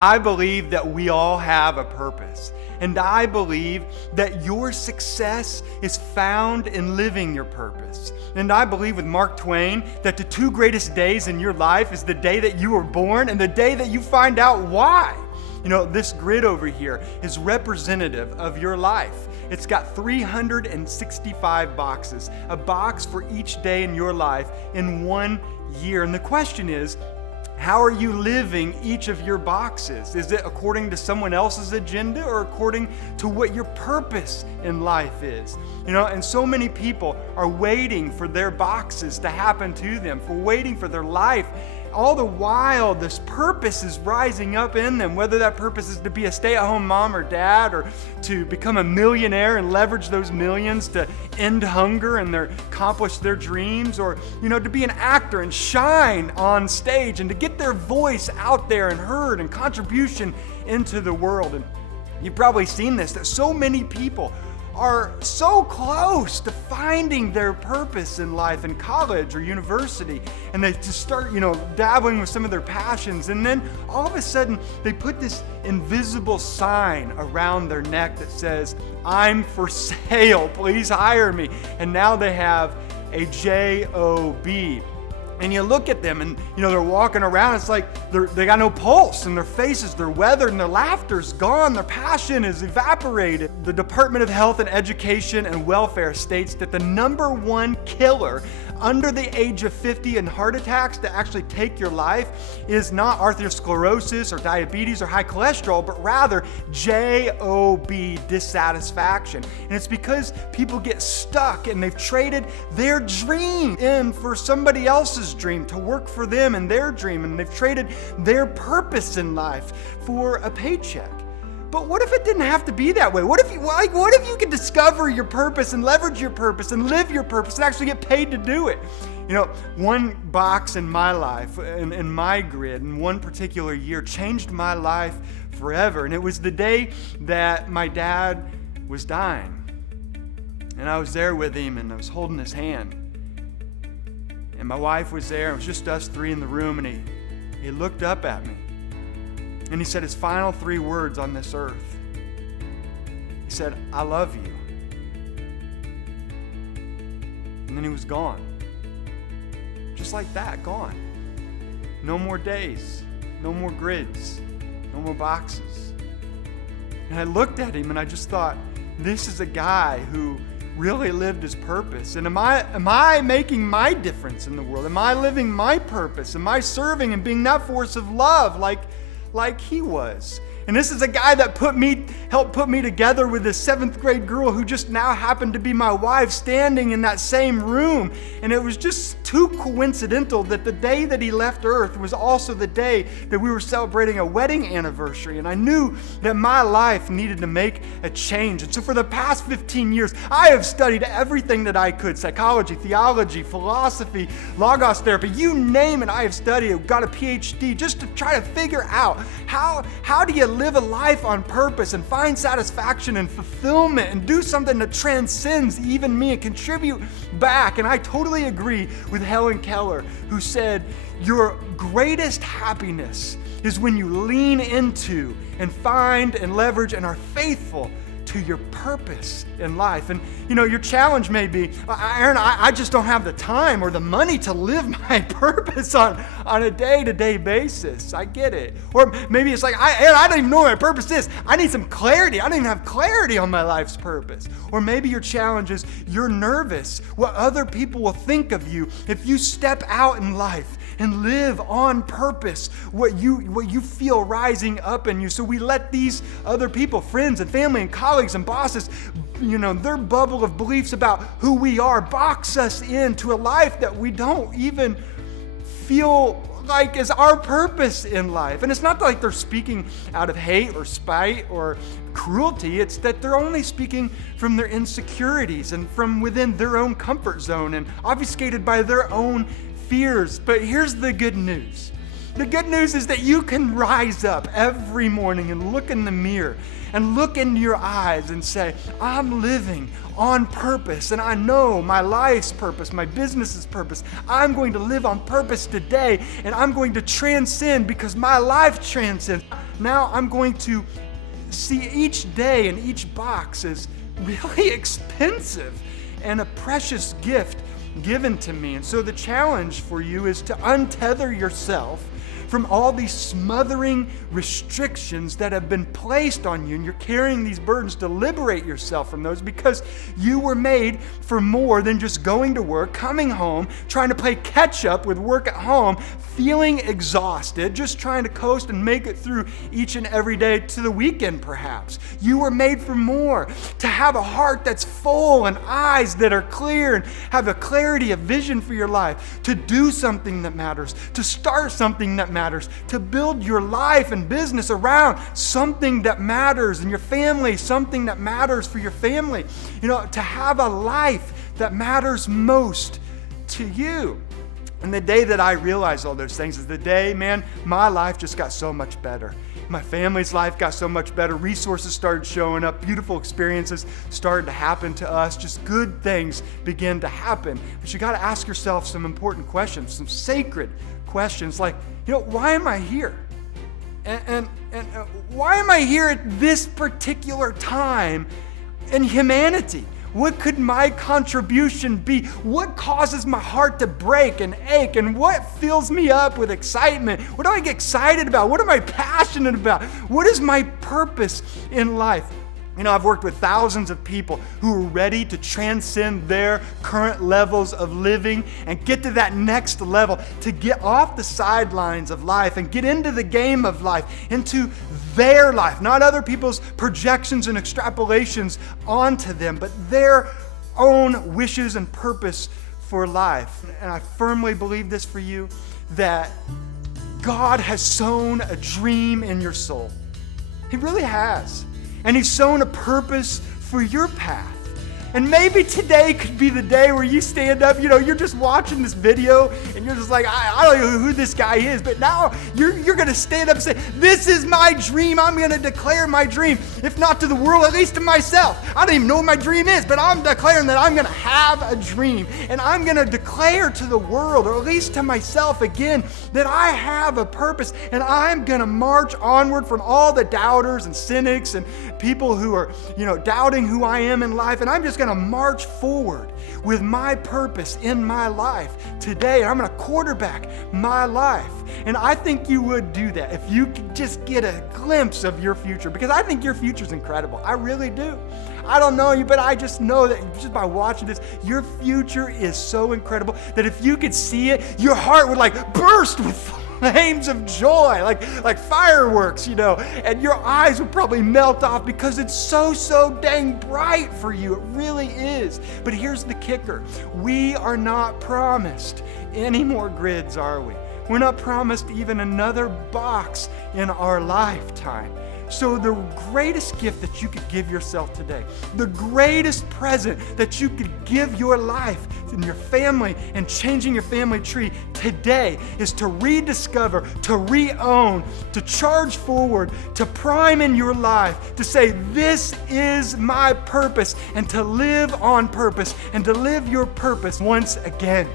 I believe that we all have a purpose. And I believe that your success is found in living your purpose. And I believe with Mark Twain that the two greatest days in your life is the day that you were born and the day that you find out why. You know, this grid over here is representative of your life. It's got 365 boxes, a box for each day in your life in 1 year. And the question is, how are you living each of your boxes? Is it according to someone else's agenda or according to what your purpose in life is? You know, and so many people are waiting for their boxes to happen to them, for waiting for their life. All the while, this purpose is rising up in them, whether that purpose is to be a stay-at-home mom or dad, or to become a millionaire and leverage those millions to end hunger and accomplish their dreams, or, you know, to be an actor and shine on stage and to get their voice out there and heard and contribution into the world. And you've probably seen this, that so many people are so close to finding their purpose in life in college or university, and they just start, dabbling with some of their passions, and then all of a sudden they put this invisible sign around their neck that says, "I'm for sale, please hire me." And now they have a job. And you look at them and, they're walking around. It's like they got no pulse, and their faces, they're weathered, and their laughter's gone. Their passion is evaporated. The Department of Health and Education and Welfare states that the number one killer under the age of 50 in heart attacks to actually take your life is not atherosclerosis or diabetes or high cholesterol, but rather job, dissatisfaction. And it's because people get stuck and they've traded their dream in for somebody else's dream to work for them and their dream, and they've traded their purpose in life for a paycheck. But what if it didn't have to be that way? What if you could discover your purpose and leverage your purpose and live your purpose and actually get paid to do it? One box in my life, in my grid, in one particular year, changed my life forever. And it was the day that my dad was dying. And I was there with him, and I was holding his hand. And my wife was there. It was just us three in the room, and he looked up at me. And he said his final 3 words on this earth. He said, "I love you." And then he was gone. Just like that, gone. No more days, no more grids, no more boxes. And I looked at him and I just thought, this is a guy who really lived his purpose. And am I making my difference in the world? Am I living my purpose? Am I serving and being that force of love like he was? And this is a guy that helped put me together with this 7th grade girl who just now happened to be my wife, standing in that same room. And it was just too coincidental that the day that he left Earth was also the day that we were celebrating a wedding anniversary. And I knew that my life needed to make a change. And so for the past 15 years, I have studied everything that I could: psychology, theology, philosophy, logos therapy, you name it, I have studied. I've got a PhD just to try to figure out how do you live a life on purpose and find satisfaction and fulfillment and do something that transcends even me and contribute back. And I totally agree with Helen Keller, who said, your greatest happiness is when you lean into and find and leverage and are faithful to your purpose in life. And your challenge may be, Aaron, I just don't have the time or the money to live my purpose on a day-to-day basis. I get it. Or maybe it's like, Aaron, I don't even know what my purpose is. I need some clarity. I don't even have clarity on my life's purpose. Or maybe your challenge is you're nervous what other people will think of you if you step out in life and live on purpose, what you feel rising up in you. So we let these other people, friends and family and colleagues and bosses, their bubble of beliefs about who we are, box us into a life that we don't even feel like is our purpose in life. And it's not like they're speaking out of hate or spite or cruelty. It's that they're only speaking from their insecurities and from within their own comfort zone and obfuscated by their own fears. But here's the good news. The good news is that you can rise up every morning and look in the mirror and look into your eyes and say, I'm living on purpose, and I know my life's purpose, my business's purpose. I'm going to live on purpose today, and I'm going to transcend because my life transcends. Now I'm going to see each day and each box as really expensive and a precious gift given to me. And so the challenge for you is to untether yourself from all these smothering restrictions that have been placed on you, and you're carrying these burdens, to liberate yourself from those, because you were made for more than just going to work, coming home, trying to play catch up with work at home, feeling exhausted, just trying to coast and make it through each and every day to the weekend perhaps. You were made for more, to have a heart that's full and eyes that are clear and have a clarity of vision for your life, to do something that matters, to start something that matters, to build your life and business around something that matters, and your family, something that matters for your family. To have a life that matters most to you. And the day that I realized all those things is the day, man, my life just got so much better. My family's life got so much better. Resources started showing up. Beautiful experiences started to happen to us. Just good things begin to happen. But you got to ask yourself some important questions, some sacred questions like, why am I here? And why am I here at this particular time in humanity? What could my contribution be? What causes my heart to break and ache? And what fills me up with excitement? What do I get excited about? What am I passionate about? What is my purpose in life? I've worked with thousands of people who are ready to transcend their current levels of living and get to that next level, to get off the sidelines of life and get into the game of life, into their life, not other people's projections and extrapolations onto them, but their own wishes and purpose for life. And I firmly believe this for you, that God has sown a dream in your soul. He really has. And He's sown a purpose for your path. And maybe today could be the day where you stand up, you're just watching this video and you're just like, I don't know who this guy is, but now you're going to stand up and say, this is my dream. I'm going to declare my dream, if not to the world, at least to myself. I don't even know what my dream is, but I'm declaring that I'm going to have a dream. And I'm going to declare to the world, or at least to myself again, that I have a purpose, and I'm going to march onward from all the doubters and cynics and people who are, doubting who I am in life. And I'm just going to march forward with my purpose in my life today. I'm going to quarterback my life. And I think you would do that if you could just get a glimpse of your future, because I think your future is incredible. I really do. I don't know you, but I just know that just by watching this, your future is so incredible that if you could see it, your heart would burst with flames of joy, like fireworks, and your eyes would probably melt off because it's so dang bright for you. It really is. But here's the kicker. We are not promised any more grids, are we? We're not promised even another box in our lifetime. So the greatest gift that you could give yourself today, the greatest present that you could give your life and your family and changing your family tree today, is to rediscover, to re-own, to charge forward, to prime in your life, to say, this is my purpose, and to live on purpose and to live your purpose once again.